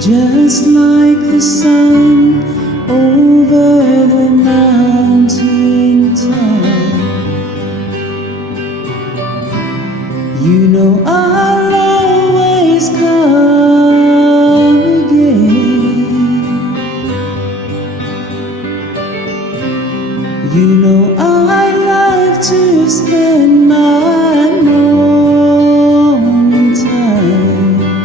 just like the sun over the mountain top. You know I'll always come again. You know I love to spend my morning time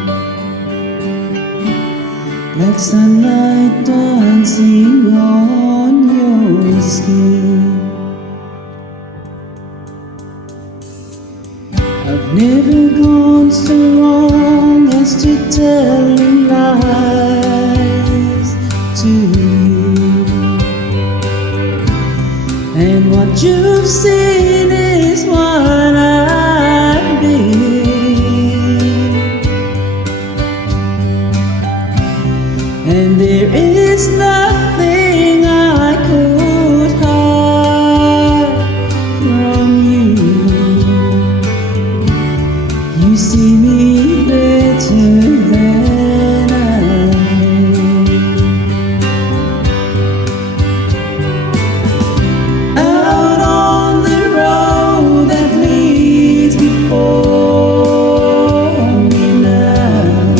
like sunlight dancing on your skin. I've never gone so wrong as to telling lies to you, and what you've seen is what I've been, and there is nothing I could hide from you. You see me better than I am. Out on the road that leads before me now,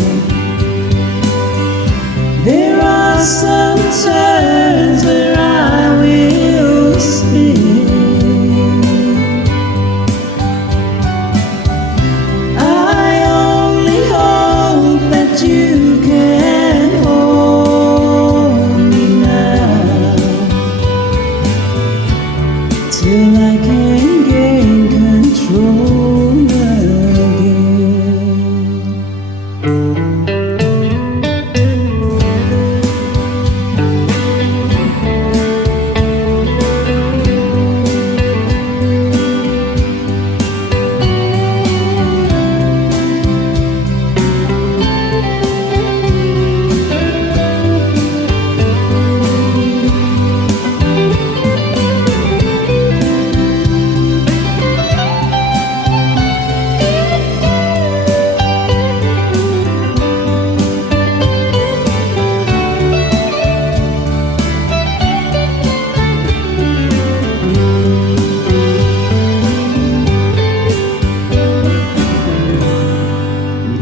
there are some turns where I will spin. You can hold me now till I can gain control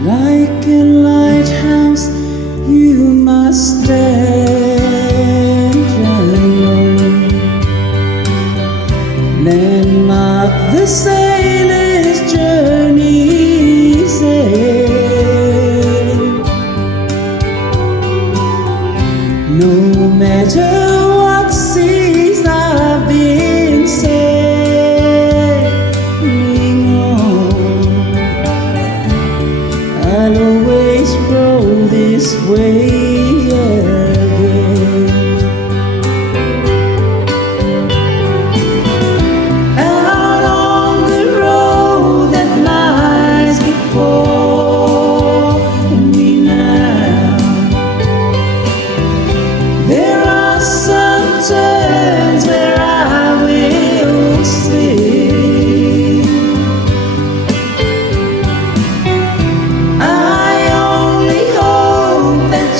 Like a lighthouse, you must stand alone. Landmark the sailor's journey's end. No matter what seas I've been sailing on, I'll always row this way again. Out on the road that lies before me now, there are some turns where I will swing.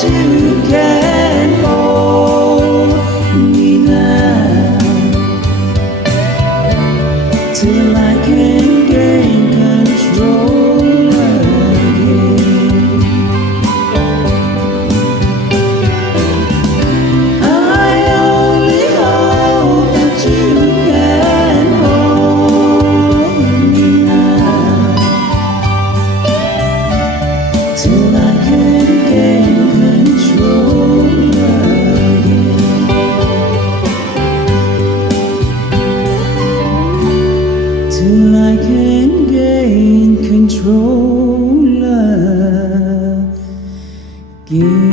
You can hold me now till I can gain control again. I only hope that you can hold me now till I can gain control again. Till I can gain control again.